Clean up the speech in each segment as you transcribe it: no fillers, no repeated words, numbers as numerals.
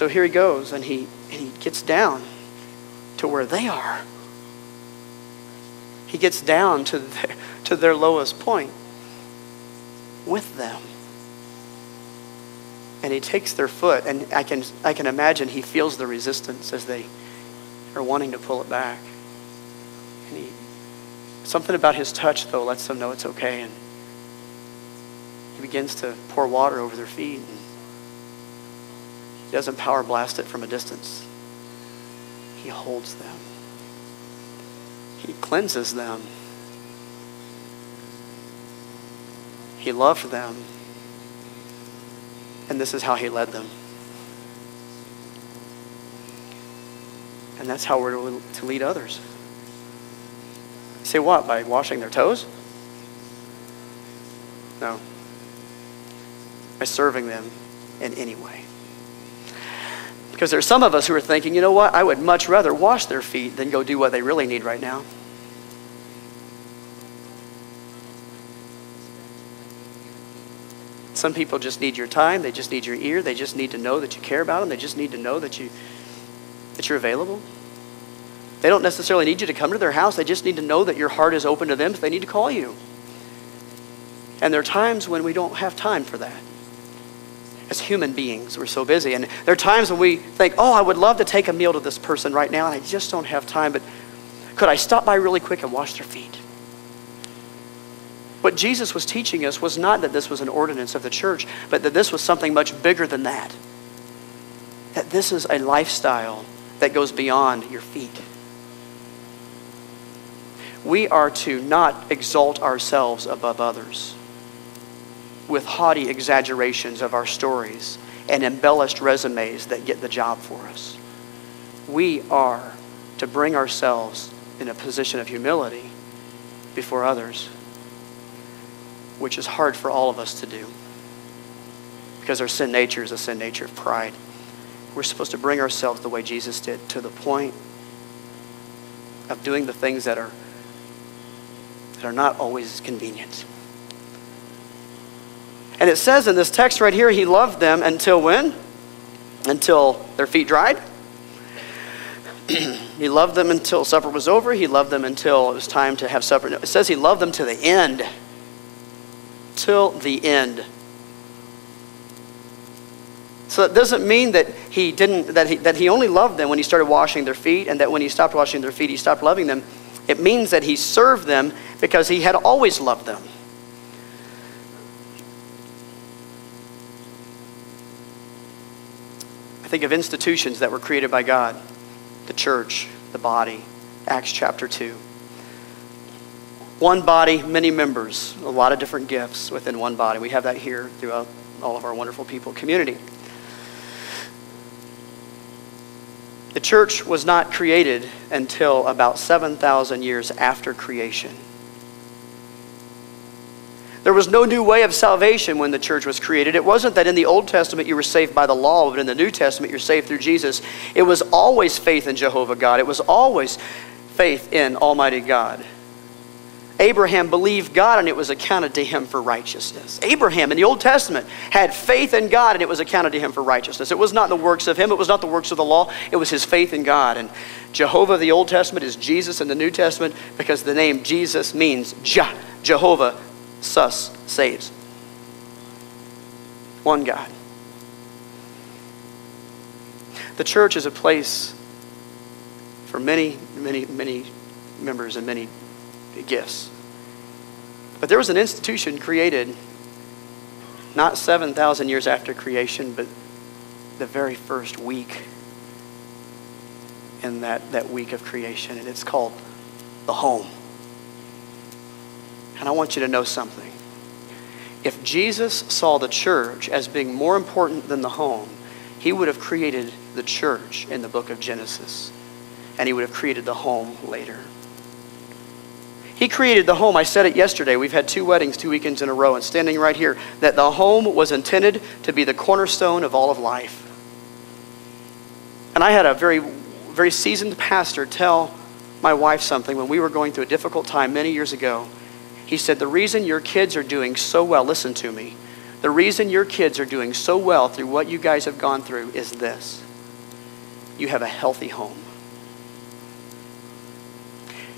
So here he goes, and he gets down to where they are. He gets down to their lowest point with them. And he takes their foot, and I can imagine he feels the resistance as they are wanting to pull it back. And something about his touch, though, lets them know it's okay. And he begins to pour water over their feet. And he doesn't power blast it from a distance. He holds them. He cleanses them. He loved them. And this is how he led them. And that's how we're to lead others. You say what? By washing their toes? No. By serving them in any way. Because there's some of us who are thinking, you know what? I would much rather wash their feet than go do what they really need right now. Some people just need your time. They just need your ear. They just need to know that you care about them. They just need to know that you're available. They don't necessarily need you to come to their house. They just need to know that your heart is open to them if they need to call you. And there are times when we don't have time for that. As human beings, we're so busy. And there are times when we think, oh, I would love to take a meal to this person right now, and I just don't have time. But could I stop by really quick and wash their feet? What Jesus was teaching us was not that this was an ordinance of the church, but that this was something much bigger than that. That this is a lifestyle that goes beyond your feet. We are to not exalt ourselves above others with haughty exaggerations of our stories and embellished resumes that get the job for us. We are to bring ourselves in a position of humility before others, which is hard for all of us to do because our sin nature is a sin nature of pride. We're supposed to bring ourselves the way Jesus did, to the point of doing the things that are not always convenient. And it says in this text right here, he loved them until when? Until their feet dried. He loved them until supper was over. He loved them until it was time to have supper. It says he loved them to the end. Till the end. So it doesn't mean that he only loved them when he started washing their feet, and that when he stopped washing their feet, he stopped loving them. It means that he served them because he had always loved them. I think of institutions that were created by God. The church, the body, Acts chapter 2. One body, many members, a lot of different gifts within one body. We have that here throughout all of our wonderful people community. The church was not created until about 7,000 years after creation. There was no new way of salvation when the church was created. It wasn't that in the Old Testament you were saved by the law, but in the New Testament you're saved through Jesus. It was always faith in Jehovah God. It was always faith in Almighty God. Abraham believed God and it was accounted to him for righteousness. Abraham in the Old Testament had faith in God and it was accounted to him for righteousness. It was not the works of him. It was not the works of the law. It was his faith in God. And Jehovah, the Old Testament, is Jesus in the New Testament because the name Jesus means Jehovah, sus, saves. One God. The church is a place for many, many, many members and many gifts. But there was an institution created not 7,000 years after creation, but the very first week in that week of creation, and it's called the home. And I want you to know something. If Jesus saw the church as being more important than the home, he would have created the church in the book of Genesis, and he would have created the home later. He created the home. I said it yesterday. We've had 2 weddings 2 weekends in a row, and standing right here, that the home was intended to be the cornerstone of all of life. And I had a very, very seasoned pastor tell my wife something when we were going through a difficult time many years ago. He said, the reason your kids are doing so well, listen to me, the reason your kids are doing so well through what you guys have gone through is this. you have a healthy home.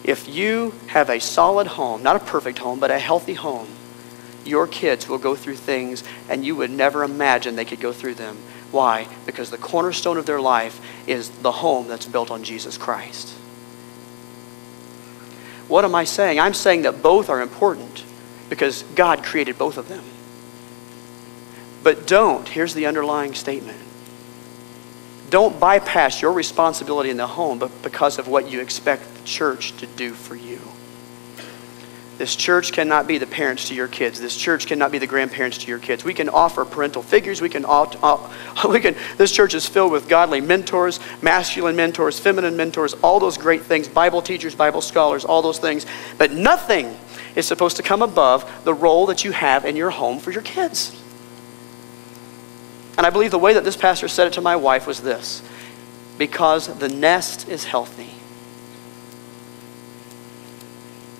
If you have a solid home, not a perfect home, but a healthy home, your kids will go through things and you would never imagine they could go through them. Why? Because the cornerstone of their life is the home that's built on Jesus Christ. What am I saying? I'm saying that both are important because God created both of them. But here's the underlying statement. Don't bypass your responsibility in the home but because of what you expect the church to do for you. This church cannot be the parents to your kids. This church cannot be the grandparents to your kids. We can offer parental figures. This church is filled with godly mentors, masculine mentors, feminine mentors, all those great things, Bible teachers, Bible scholars, all those things. But nothing is supposed to come above the role that you have in your home for your kids. And I believe the way that this pastor said it to my wife was this: because the nest is healthy,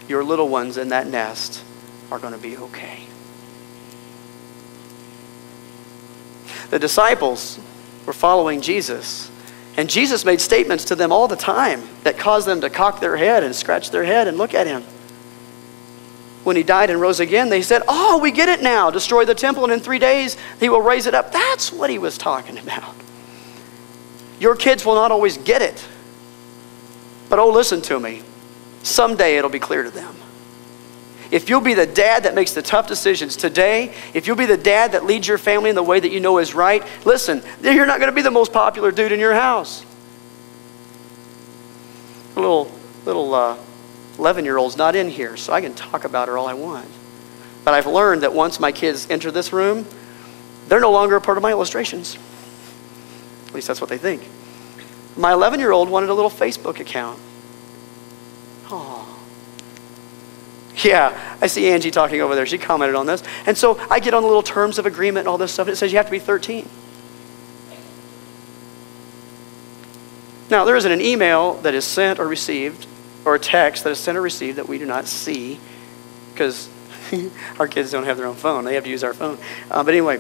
your little ones in that nest are going to be okay. The disciples were following Jesus, and Jesus made statements to them all the time that caused them to cock their head and scratch their head and look at him. When he died and rose again, they said, "Oh, we get it now. Destroy the temple, and in 3 days he will raise it up." That's what he was talking about. Your kids will not always get it. But oh, listen to me. Someday it'll be clear to them. If you'll be the dad that makes the tough decisions today, if you'll be the dad that leads your family in the way that you know is right, listen, you're not going to be the most popular dude in your house. A little 11-year-old's not in here, so I can talk about her all I want. But I've learned that once my kids enter this room, they're no longer a part of my illustrations. At least that's what they think. My 11-year-old wanted a little Facebook account. Oh. Yeah, I see Angie talking over there. She commented on this. And so I get on the little terms of agreement and all this stuff. And it says you have to be 13. Now, there isn't an email that is sent or received or a text that is sent or received that we do not see because our kids don't have their own phone. They have to use our phone. But anyway,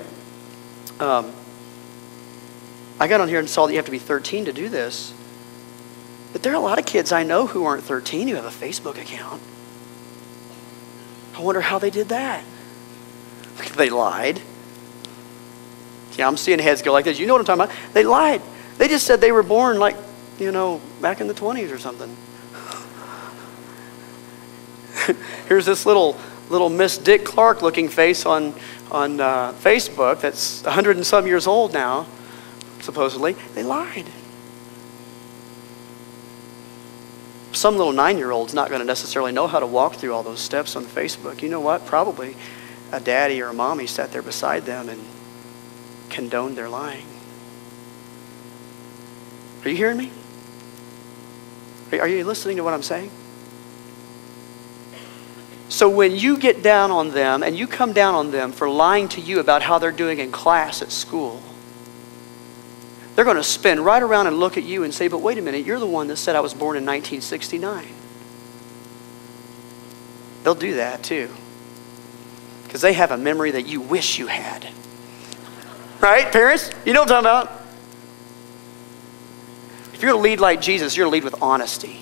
I got on here and saw that you have to be 13 to do this. But there are a lot of kids I know who aren't 13 who have a Facebook account. I wonder how they did that. They lied. Yeah, I'm seeing heads go like this. You know what I'm talking about? They lied. They just said they were born like, back in the 20s or something. Here's this little Miss Dick Clark looking face on Facebook that's 100 and some years old now, supposedly. They lied. Some little 9-year-old's not going to necessarily know how to walk through all those steps on Facebook. You know what? Probably a daddy or a mommy sat there beside them and condoned their lying. Are you hearing me? Are you listening to what I'm saying? So when you get down on them and you come down on them for lying to you about how they're doing in class at school, they're going to spin right around and look at you and say, "But wait a minute, you're the one that said I was born in 1969. They'll do that too. Because they have a memory that you wish you had. Right, parents? You know what I'm talking about? If you're going to lead like Jesus, you're going to lead with honesty.